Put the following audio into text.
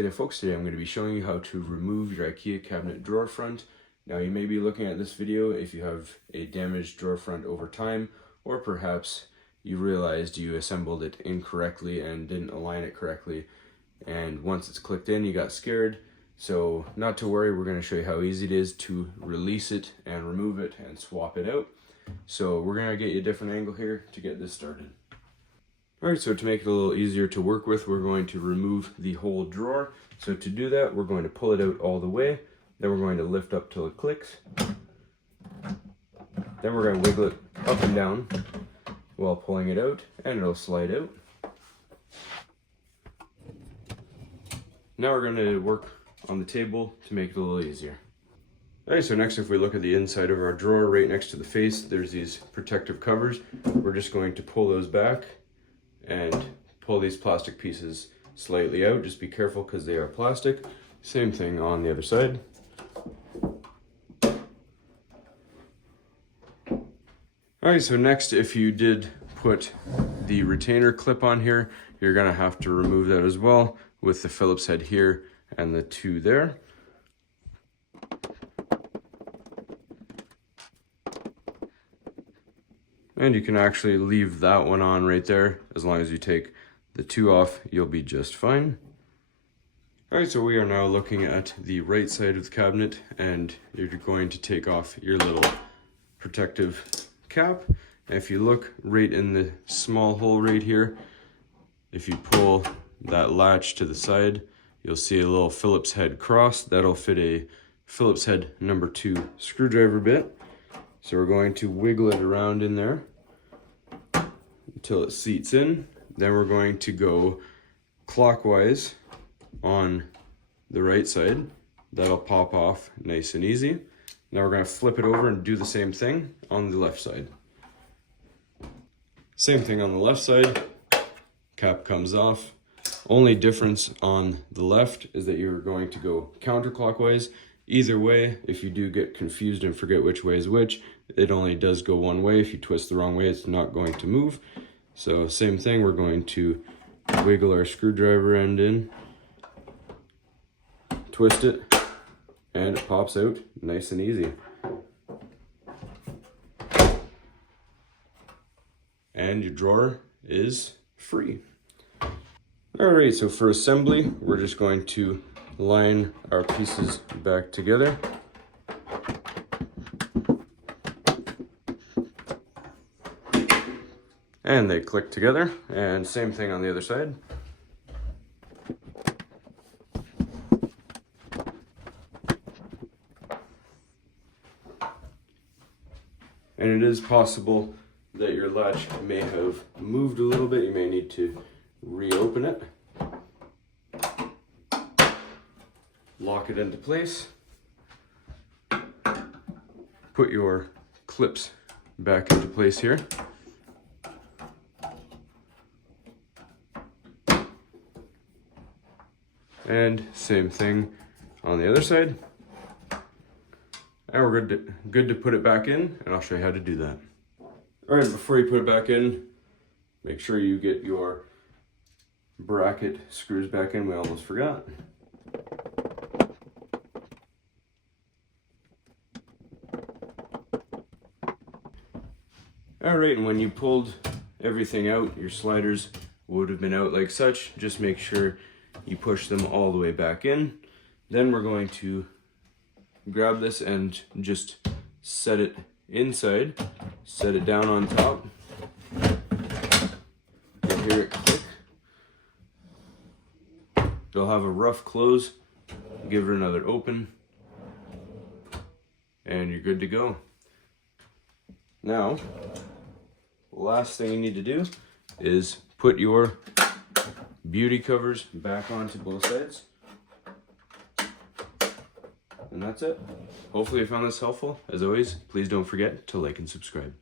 Hey there folks, today I'm going to be showing you how to remove your IKEA cabinet drawer front. Now you may be looking at this video if you have a damaged drawer front over time, or perhaps you realized you assembled it incorrectly and didn't align it correctly, and once it's clicked in you got scared. So not to worry, we're going to show you how easy it is to release it and remove it and swap it out. So we're going to get you a different angle here to get this started. Alright, so to make it a little easier to work with, we're going to remove the whole drawer. So to do that, we're going to pull it out all the way. Then we're going to lift up till it clicks. Then we're going to wiggle it up and down while pulling it out, and it'll slide out. Now we're going to work on the table to make it a little easier. Alright, so next if we look at the inside of our drawer, right next to the face, there's these protective covers. We're just going to pull those back and pull these plastic pieces slightly out. Just be careful because they are plastic. Same thing on the other side. Alright, so next, if you did put the retainer clip on here, you're going to have to remove that as well with the Phillips head here and the two there. And you can actually leave that one on right there. As long as you take the two off, you'll be just fine. Alright, so we are now looking at the right side of the cabinet, and you're going to take off your little protective cap. And if you look right in the small hole right here, if you pull that latch to the side, you'll see a little Phillips head cross. That'll fit a Phillips head number 2 screwdriver bit. So we're going to wiggle it around in there until it seats in. Then we're going to go clockwise on the right side. That'll pop off nice and easy. Now we're going to flip it over and do the same thing on the left side. Same thing on the left side. Cap comes off. Only difference on the left is that you're going to go counterclockwise. Either way, if you do get confused and forget which way is which, it only does go one way. If you twist the wrong way, it's not going to move. So same thing, we're going to wiggle our screwdriver end in, twist it, and it pops out nice and easy. And your drawer is free. Alright, so for assembly, we're just going to line our pieces back together. And they click together, and same thing on the other side. And it is possible that your latch may have moved a little bit. You may need to reopen it. Lock it into place. Put your clips back into place here. And same thing on the other side. And we're good to put it back in, and I'll show you how to do that. Alright, before you put it back in, make sure you get your bracket screws back in. We almost forgot. Alright, and when you pulled everything out, your sliders would have been out like such. Just make sure you push them all the way back in. Then we're going to grab this and just set it inside, set it down on top. You'll hear it click. It'll have a rough close. Give it another open, and you're good to go. Now, last thing you need to do is put your beauty covers back onto both sides. And that's it. Hopefully you found this helpful. As always, please don't forget to like and subscribe.